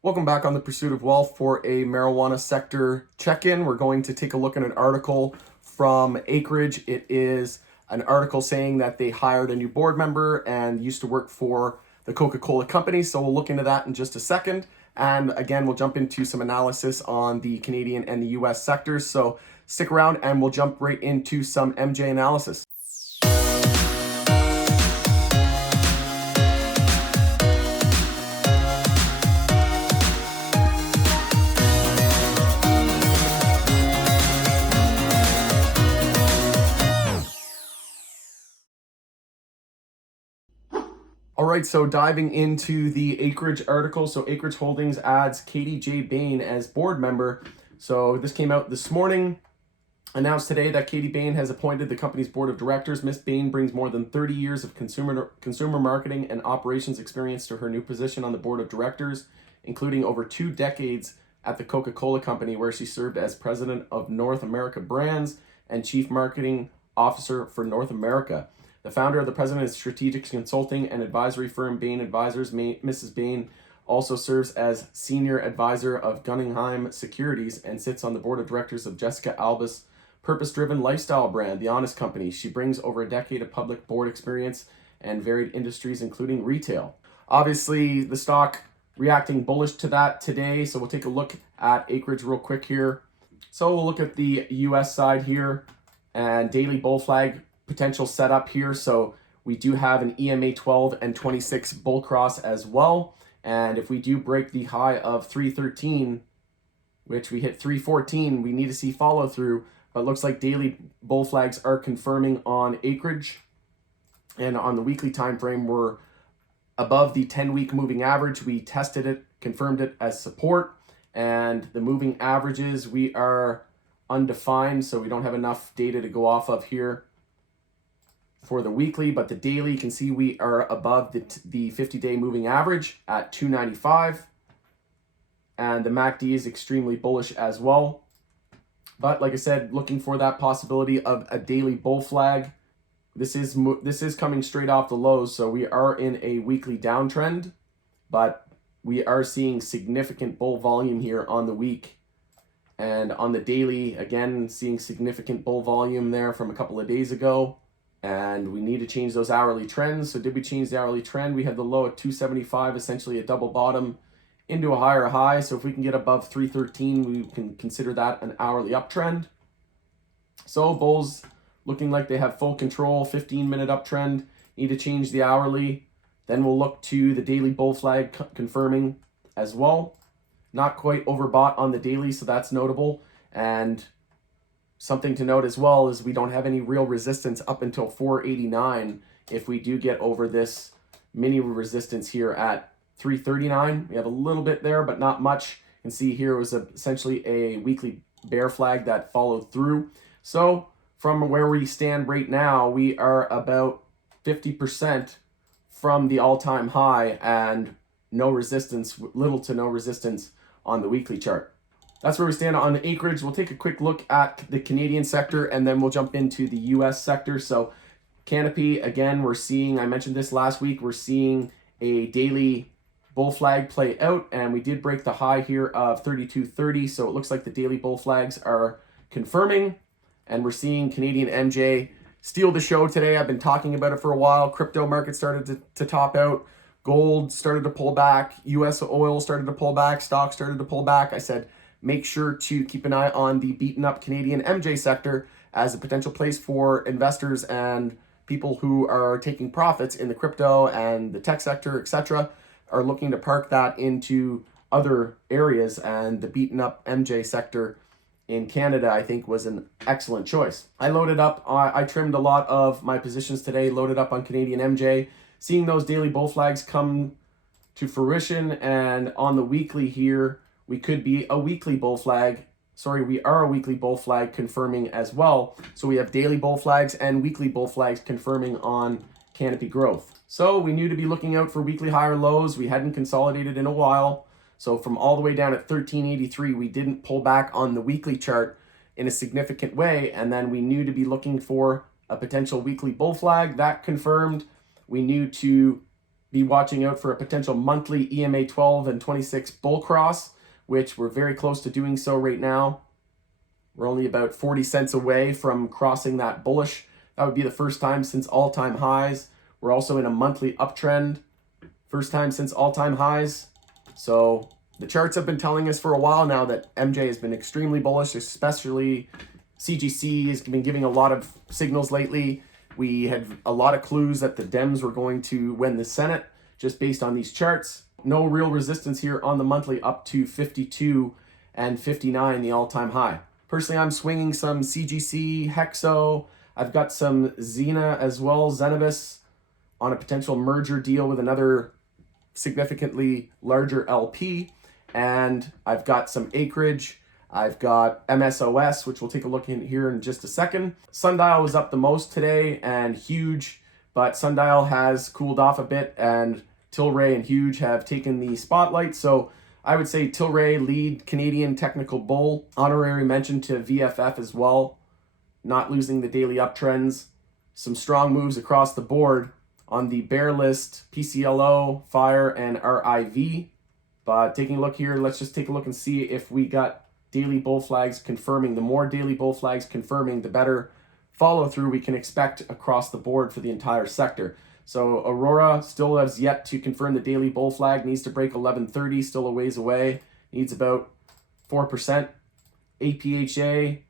Welcome back on the Pursuit of Wealth for a marijuana sector check-in. We're going to take a look at an article from Acreage. It is an article saying that they hired a new board member and used to work for the Coca Cola company. So we'll look into that in just a second. And again, we'll jump into some analysis on the Canadian and the US sectors. So stick around and we'll jump right into some MJ analysis. All right, so diving into the Acreage article. So Acreage Holdings adds KatieJBayne as board member. So this came out this morning. Announced today that KatieJBayne has appointed the company's board of directors. Ms. Bayne brings more than 30 years of consumer marketing and operations experience to her new position on the board of directors, including over 2 decades at the Coca Cola company, where she served as president of North America Brands and chief marketing officer for North America. The founder of the president of strategic consulting and advisory firm Bayne Advisors, Mrs. Bayne also serves as senior advisor of Guggenheim Securities and sits on the board of directors of Jessica Alba's purpose-driven lifestyle brand, The Honest Company. She brings over a decade of public board experience and varied industries, including retail. Obviously, the stock reacting bullish to that today, so we'll take a look at Acreage real quick here. So we'll look at the US side here and daily bull flag potential setup here. So we do have an EMA 12 and 26 bull cross as well. And if we do break the high of 313, which we hit 314, we need to see follow through. But looks like daily bull flags are confirming on Acreage. And on the weekly time frame, we're above the 10-week moving average. We tested it, confirmed it as support. And the moving averages, we are undefined, so we don't have enough data to go off of here for the weekly, but the daily, you can see we are above the 50-day moving average at 295, and the MACD is extremely bullish as well. But like I said, looking for that possibility of a daily bull flag. This is coming straight off the lows, so we are in a weekly downtrend, but we are seeing significant bull volume here on the week. And on the daily, again, seeing significant bull volume there from a couple of days ago. And we need to change those hourly trends. So did we change the hourly trend? We had the low at 275, essentially a double bottom into a higher high. So if we can get above 313, we can consider that an hourly uptrend. So bulls looking like they have full control, 15-minute uptrend. Need to change the hourly. Then we'll look to the daily bull flag confirming as well. Not quite overbought on the daily, so that's notable. And something to note as well is we don't have any real resistance up until 489. If we do get over this mini resistance here at 339, we have a little bit there, but not much. You can see here was essentially a weekly bear flag that followed through. So from where we stand right now, we are about 50% from the all-time high and no resistance, little to no resistance on the weekly chart. That's where we stand on Acreage. We'll take a quick look at the Canadian sector and then we'll jump into the US sector. So Canopy, again, we're seeing, I mentioned this last week, we're seeing a daily bull flag play out, and we did break the high here of 32.30. So it looks like the daily bull flags are confirming, and we're seeing Canadian MJ steal the show today. I've been talking about it for a while. Crypto market started to top out. Gold started to pull back. US oil started to pull back. Stocks started to pull back. I said, make sure to keep an eye on the beaten up Canadian MJ sector as a potential place for investors and people who are taking profits in the crypto and the tech sector, etc., are looking to park that into other areas. And the beaten up MJ sector in Canada, I think, was an excellent choice. I loaded up, I trimmed a lot of my positions today, loaded up on Canadian MJ, seeing those daily bull flags come to fruition. And on the weekly here, we could be a weekly bull flag. Sorry, we are a weekly bull flag confirming as well. So we have daily bull flags and weekly bull flags confirming on Canopy growth. So we knew to be looking out for weekly higher lows. We hadn't consolidated in a while. So from all the way down at 1383, we didn't pull back on the weekly chart in a significant way. And then we knew to be looking for a potential weekly bull flag. That confirmed. We knew to be watching out for a potential monthly EMA 12 and 26 bull cross, which we're very close to doing so right now. We're only about 40 cents away from crossing that bullish. That would be the first time since all-time highs. We're also in a monthly uptrend. First time since all-time highs. So the charts have been telling us for a while now that MJ has been extremely bullish, especially CGC has been giving a lot of signals lately. We had a lot of clues that the Dems were going to win the Senate just based on these charts. No real resistance here on the monthly up to 52 and 59, the all-time high. Personally, I'm swinging some CGC, Hexo. I've got some Xena as well, Cannabis, on a potential merger deal with another significantly larger LP. And I've got some Acreage. I've got MSOS, which we'll take a look in here in just a second. Sundial was up the most today and Huge, but Sundial has cooled off a bit and Tilray and Huge have taken the spotlight. So I would say Tilray, lead Canadian technical bull. Honorary mention to VFF as well, not losing the daily uptrends. Some strong moves across the board on the bear list, PCLO, Fire, and RIV. But taking a look here, let's just take a look and see if we got daily bull flags confirming. The more daily bull flags confirming, the better follow through we can expect across the board for the entire sector. So Aurora still has yet to confirm the daily bull flag, needs to break 1130, still a ways away, needs about 4%. APHA, a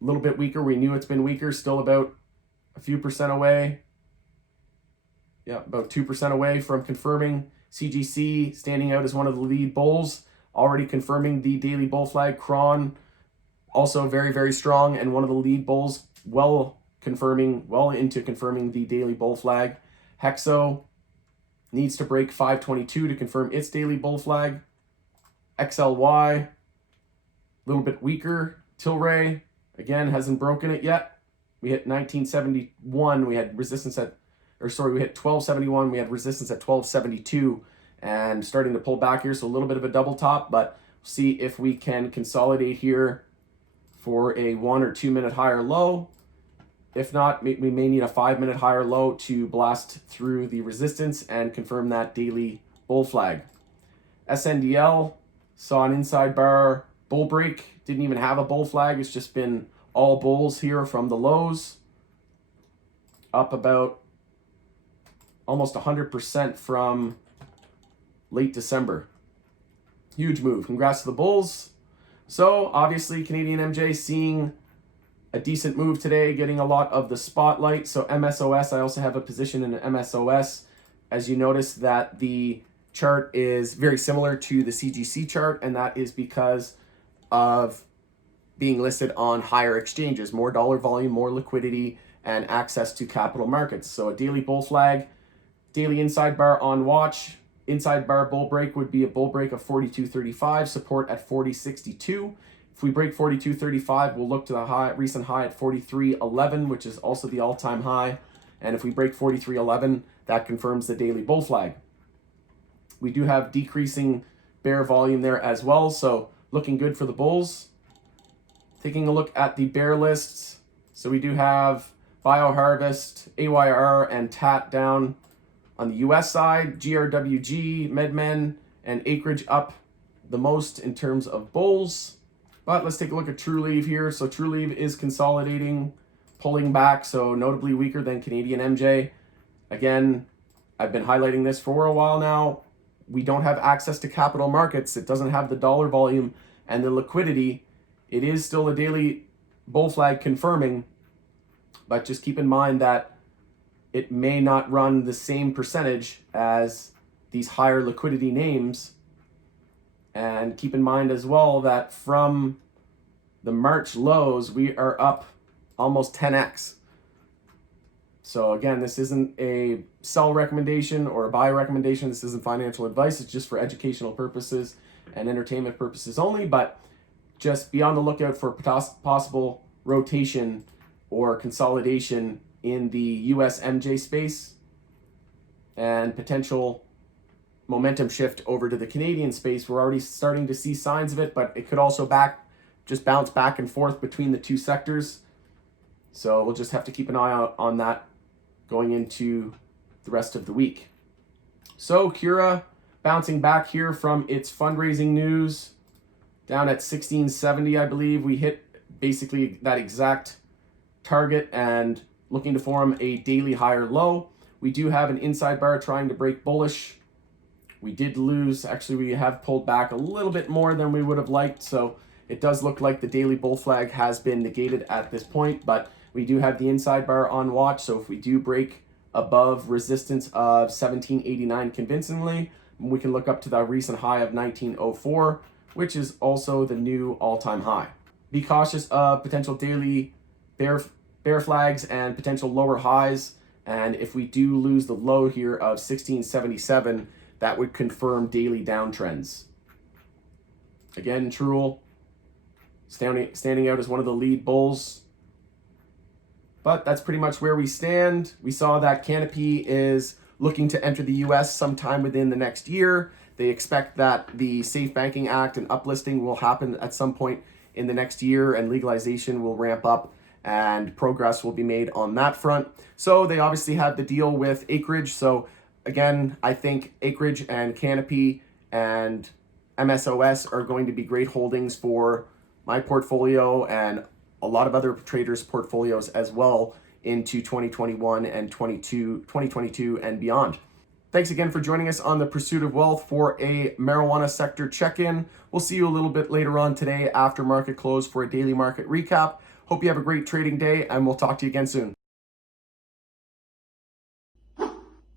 little bit weaker, we knew it's been weaker, still about a few percent away. Yeah, about 2% away from confirming. CGC standing out as one of the lead bulls, already confirming the daily bull flag. Cron, also very, very strong and one of the lead bulls, well into confirming the daily bull flag. Hexo needs to break 522 to confirm its daily bull flag. XLY, a little bit weaker. Tilray, again, hasn't broken it yet. We hit 1971, we had resistance at, we hit 1271, we had resistance at 1272, and starting to pull back here, so a little bit of a double top, but see if we can consolidate here for a 1 or 2 minute higher low. If not, we may need a 5 minute higher low to blast through the resistance and confirm that daily bull flag. SNDL saw an inside bar bull break, didn't even have a bull flag, it's just been all bulls here from the lows, up about almost 100% from late December. Huge move. Congrats to the bulls. So obviously Canadian MJ seeing a decent move today, getting a lot of the spotlight. So MSOS, I also have a position in MSOS. As you notice that the chart is very similar to the CGC chart, and that is because of being listed on higher exchanges, more dollar volume, more liquidity, and access to capital markets. So a daily bull flag, daily inside bar on watch. Inside bar bull break would be a bull break of 42.35, support at 40.62. If we break 42.35, we'll look to the recent high at 43.11, which is also the all-time high. And if we break 43.11, that confirms the daily bull flag. We do have decreasing bear volume there as well, so looking good for the bulls. Taking a look at the bear lists, so we do have BioHarvest, AYR, and TAT down on the US side. GRWG, MedMen, and Acreage up the most in terms of bulls. But let's take a look at Trulieve here. So Trulieve is consolidating, pulling back, so notably weaker than Canadian MJ. Again, I've been highlighting this for a while now. We don't have access to capital markets. It doesn't have the dollar volume and the liquidity. It is still a daily bull flag confirming, but just keep in mind that it may not run the same percentage as these higher liquidity names. And keep in mind as well that from the March lows, we are up almost 10x. So again, this isn't a sell recommendation or a buy recommendation. This isn't financial advice. It's just for educational purposes and entertainment purposes only. But just be on the lookout for possible rotation or consolidation in the US MJ space and potential momentum shift over to the Canadian space. We're already starting to see signs of it, but it could also just bounce back and forth between the two sectors. So we'll just have to keep an eye out on that going into the rest of the week. So Cura bouncing back here from its fundraising news, down at 1670, I believe. We hit basically that exact target and looking to form a daily higher low. We do have an inside bar trying to break bullish. We did lose, actually we have pulled back a little bit more than we would have liked, so it does look like the daily bull flag has been negated at this point, but we do have the inside bar on watch, so if we do break above resistance of 1789 convincingly, we can look up to the recent high of 1904, which is also the new all-time high. Be cautious of potential daily bear flags and potential lower highs, and if we do lose the low here of 1677, that would confirm daily downtrends. Again, Truel standing out as one of the lead bulls. But that's pretty much where we stand. We saw that Canopy is looking to enter the US sometime within the next year. They expect that the Safe Banking Act and uplisting will happen at some point in the next year, and legalization will ramp up and progress will be made on that front. So they obviously have the deal with Acreage. So again, I think Acreage and Canopy and MSOS are going to be great holdings for my portfolio and a lot of other traders' portfolios as well into 2021 and 2022 and beyond. Thanks again for joining us on the Pursuit of Wealth for a marijuana sector check-in. We'll see you a little bit later on today after market close for a daily market recap. Hope you have a great trading day, and we'll talk to you again soon.